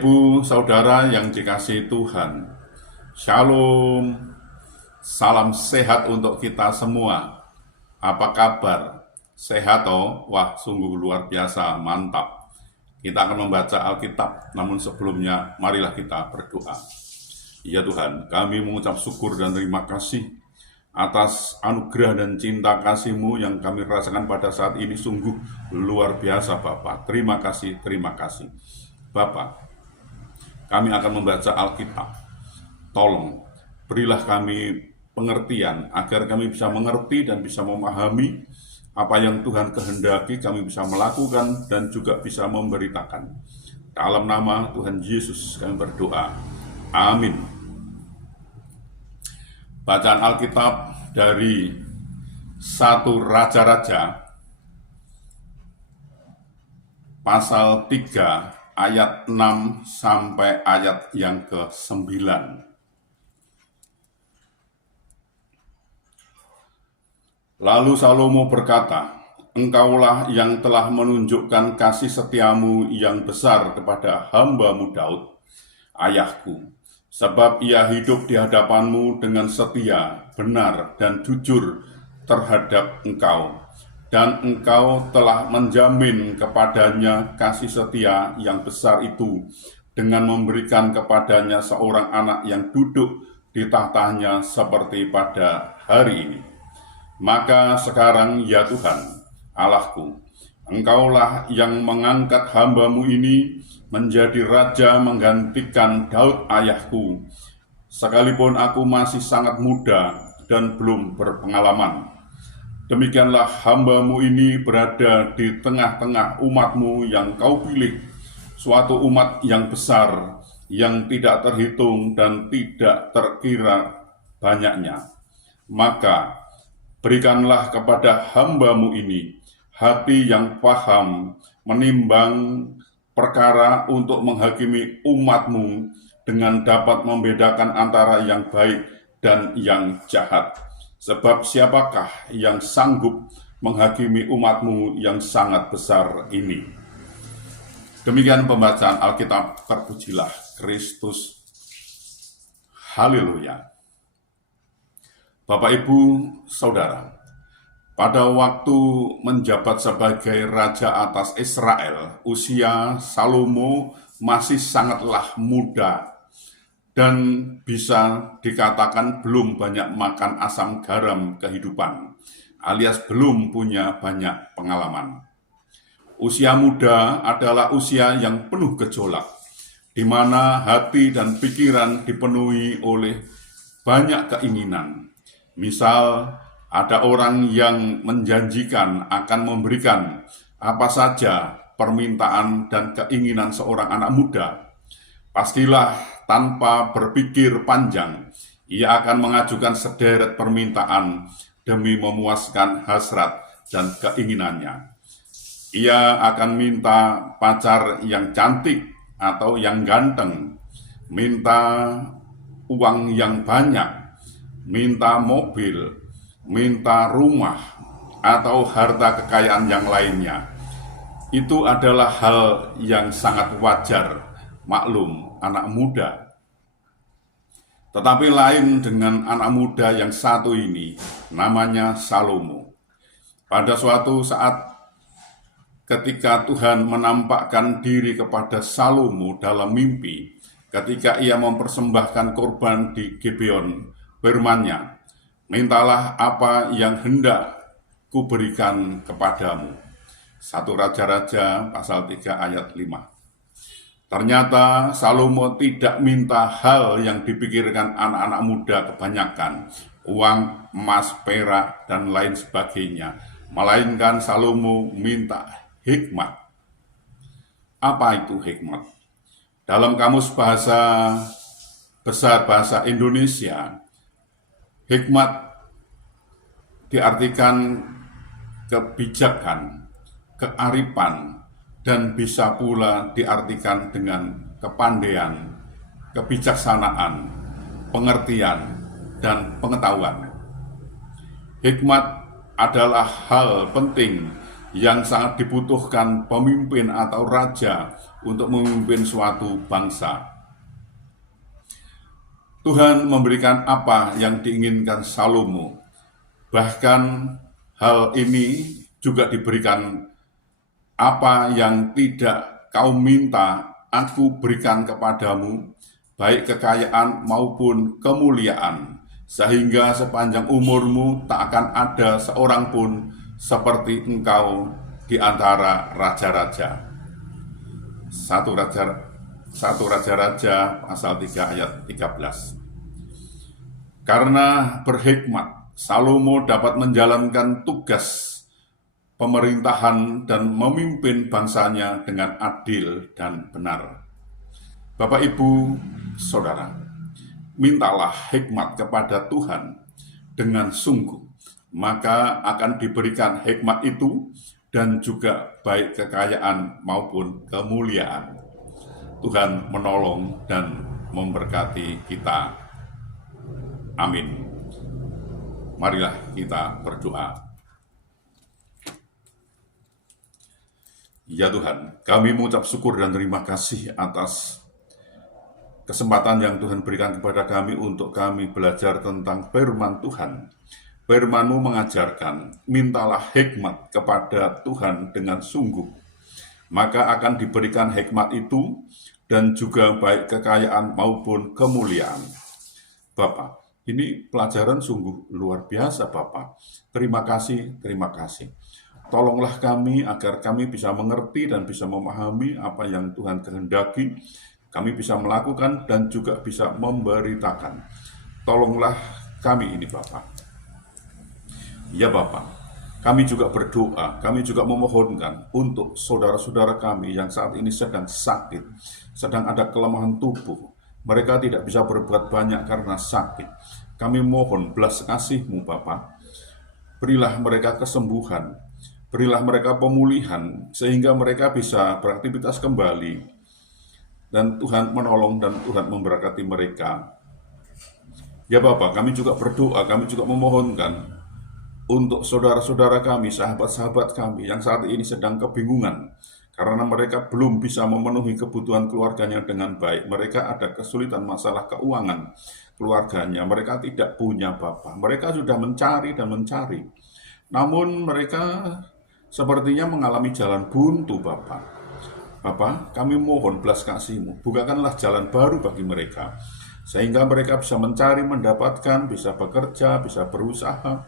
Ibu, Saudara yang dikasihi Tuhan, Shalom, salam sehat untuk kita semua. Apa kabar? Sehat toh? Wah, sungguh luar biasa, mantap. Kita akan membaca Alkitab, namun sebelumnya marilah kita berdoa. Ya Tuhan, kami mengucap syukur dan terima kasih atas anugerah dan cinta kasih-Mu yang kami rasakan pada saat ini sungguh luar biasa Bapa. Terima kasih Bapa. Kami akan membaca Alkitab. Tolong berilah kami pengertian agar kami bisa mengerti dan bisa memahami apa yang Tuhan kehendaki, kami bisa melakukan dan juga bisa memberitakan. Dalam nama Tuhan Yesus kami berdoa. Amin. Bacaan Alkitab dari 1 Raja-Raja pasal 3 ayat 6 sampai ayat yang ke-9. Lalu Salomo berkata, "Engkaulah yang telah menunjukkan kasih setiamu yang besar kepada hamba-Mu Daud, ayahku, sebab ia hidup di hadapan-Mu dengan setia, benar, dan jujur terhadap Engkau. Dan Engkau telah menjamin kepadanya kasih setia yang besar itu dengan memberikan kepadanya seorang anak yang duduk di tahtanya seperti pada hari ini. Maka sekarang ya Tuhan, Allahku, Engkaulah yang mengangkat hamba-Mu ini menjadi raja menggantikan Daud ayahku, sekalipun aku masih sangat muda dan belum berpengalaman. Demikianlah hamba-Mu ini berada di tengah-tengah umat-Mu yang Kau pilih, suatu umat yang besar, yang tidak terhitung dan tidak terkira banyaknya. Maka berikanlah kepada hamba-Mu ini hati yang paham menimbang perkara untuk menghakimi umat-Mu dengan dapat membedakan antara yang baik dan yang jahat. Sebab siapakah yang sanggup menghakimi umat-Mu yang sangat besar ini?" Demikian pembacaan Alkitab. Terpujilah Kristus. Haleluya. Bapak, Ibu, Saudara, pada waktu menjabat sebagai raja atas Israel, usia Salomo masih sangatlah muda dan bisa dikatakan belum banyak makan asam garam kehidupan, alias belum punya banyak pengalaman. Usia muda adalah usia yang penuh gejolak, di mana hati dan pikiran dipenuhi oleh banyak keinginan. Misal, ada orang yang menjanjikan akan memberikan apa saja permintaan dan keinginan seorang anak muda. Pastilah tanpa berpikir panjang, ia akan mengajukan sederet permintaan demi memuaskan hasrat dan keinginannya. Ia akan minta pacar yang cantik atau yang ganteng, minta uang yang banyak, minta mobil, minta rumah, atau harta kekayaan yang lainnya. Itu adalah hal yang sangat wajar, maklum, anak muda. Tetapi lain dengan anak muda yang satu ini, namanya Salomo. Pada suatu saat ketika Tuhan menampakkan diri kepada Salomo dalam mimpi, ketika ia mempersembahkan korban di Gibeon, firman-Nya, "Mintalah apa yang hendak kuberikan kepadamu." 1 Raja-Raja pasal 3 ayat 5. Ternyata Salomo tidak minta hal yang dipikirkan anak-anak muda kebanyakan, uang, emas, perak, dan lain sebagainya. Melainkan Salomo minta hikmat. Apa itu hikmat? Dalam Kamus Bahasa Besar Bahasa Indonesia, hikmat diartikan kebijakan, kearifan, dan bisa pula diartikan dengan kepandaian, kebijaksanaan, pengertian, dan pengetahuan. Hikmat adalah hal penting yang sangat dibutuhkan pemimpin atau raja untuk memimpin suatu bangsa. Tuhan memberikan apa yang diinginkan Salomo. Bahkan hal ini juga diberikan, apa yang tidak kau minta, aku berikan kepadamu, baik kekayaan maupun kemuliaan, sehingga sepanjang umurmu tak akan ada seorang pun seperti engkau di antara raja-raja. 1 Raja-Raja pasal 3 ayat 13. Karena berhikmat, Salomo dapat menjalankan tugas pemerintahan dan memimpin bangsanya dengan adil dan benar. Bapak, Ibu, Saudara, mintalah hikmat kepada Tuhan dengan sungguh, maka akan diberikan hikmat itu dan juga baik kekayaan maupun kemuliaan. Tuhan menolong dan memberkati kita. Amin. Marilah kita berdoa. Ya Tuhan, kami mengucap syukur dan terima kasih atas kesempatan yang Tuhan berikan kepada kami untuk kami belajar tentang firman Tuhan. Firman-Mu mengajarkan, mintalah hikmat kepada Tuhan dengan sungguh, maka akan diberikan hikmat itu dan juga baik kekayaan maupun kemuliaan. Bapak, ini pelajaran sungguh luar biasa Bapak. Terima kasih, terima kasih. Tolonglah kami agar kami bisa mengerti dan bisa memahami apa yang Tuhan kehendaki. Kami bisa melakukan dan juga bisa memberitakan. Tolonglah kami ini Bapak. Ya Bapak, kami juga berdoa, kami juga memohonkan untuk saudara-saudara kami yang saat ini sedang sakit, sedang ada kelemahan tubuh. Mereka tidak bisa berbuat banyak karena sakit. Kami mohon belas kasih-Mu Bapa. Berilah mereka kesembuhan, berilah mereka pemulihan, sehingga mereka bisa beraktivitas kembali. Dan Tuhan menolong dan Tuhan memberkati mereka. Ya Bapa, kami juga berdoa, kami juga memohonkan untuk saudara-saudara kami, sahabat-sahabat kami yang saat ini sedang kebingungan karena mereka belum bisa memenuhi kebutuhan keluarganya dengan baik. Mereka ada kesulitan masalah keuangan keluarganya, mereka tidak punya Bapa. Mereka sudah mencari dan mencari, namun mereka sepertinya mengalami jalan buntu Bapa. Bapa, kami mohon belas kasih-Mu, bukakanlah jalan baru bagi mereka, sehingga mereka bisa mencari, mendapatkan, bisa bekerja, bisa berusaha,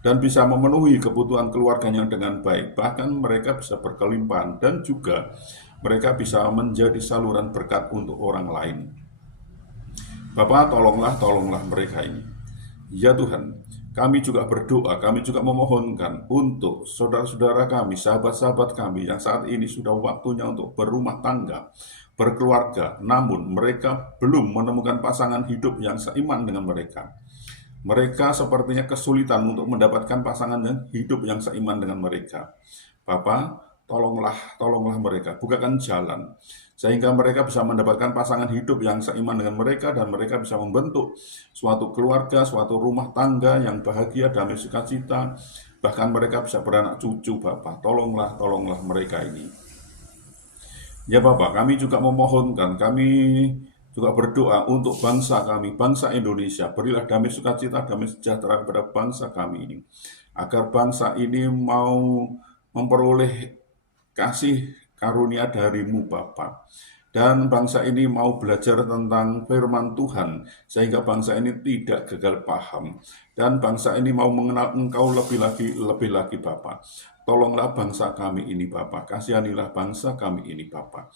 dan bisa memenuhi kebutuhan keluarganya dengan baik. Bahkan mereka bisa berkelimpahan dan juga mereka bisa menjadi saluran berkat untuk orang lain. Bapak, tolonglah mereka ini. Ya Tuhan, kami juga berdoa, kami juga memohonkan untuk saudara-saudara kami, sahabat-sahabat kami yang saat ini sudah waktunya untuk berumah tangga, berkeluarga, namun mereka belum menemukan pasangan hidup yang seiman dengan mereka. Mereka sepertinya kesulitan untuk mendapatkan pasangan yang hidup yang seiman dengan mereka. Bapa, tolonglah mereka, bukakan jalan, sehingga mereka bisa mendapatkan pasangan hidup yang seiman dengan mereka, dan mereka bisa membentuk suatu keluarga, suatu rumah tangga yang bahagia, damai, sukacita, bahkan mereka bisa beranak cucu. Bapa, tolonglah mereka ini. Ya Bapa, kami juga memohonkan, kami juga berdoa untuk bangsa kami, bangsa Indonesia. Berilah damai sukacita, damai sejahtera kepada bangsa kami ini, agar bangsa ini mau memperoleh kasih karunia dari-Mu Bapa. Dan bangsa ini mau belajar tentang firman Tuhan, sehingga bangsa ini tidak gagal paham. Dan bangsa ini mau mengenal Engkau lebih lagi Bapa. Tolonglah bangsa kami ini Bapa, kasihanilah bangsa kami ini Bapa.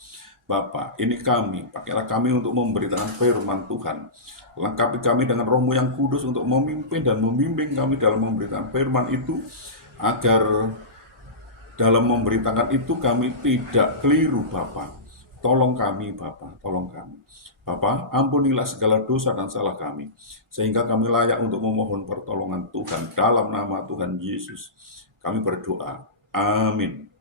Bapa, ini kami, pakailah kami untuk memberitakan firman Tuhan. Lengkapi kami dengan Roh-Mu yang kudus untuk memimpin dan membimbing kami dalam memberitakan firman itu, agar dalam memberitakan itu kami tidak keliru Bapa. Tolong kami Bapa, tolong kami. Bapa, ampunilah segala dosa dan salah kami, sehingga kami layak untuk memohon pertolongan Tuhan. Dalam nama Tuhan Yesus, kami berdoa. Amin.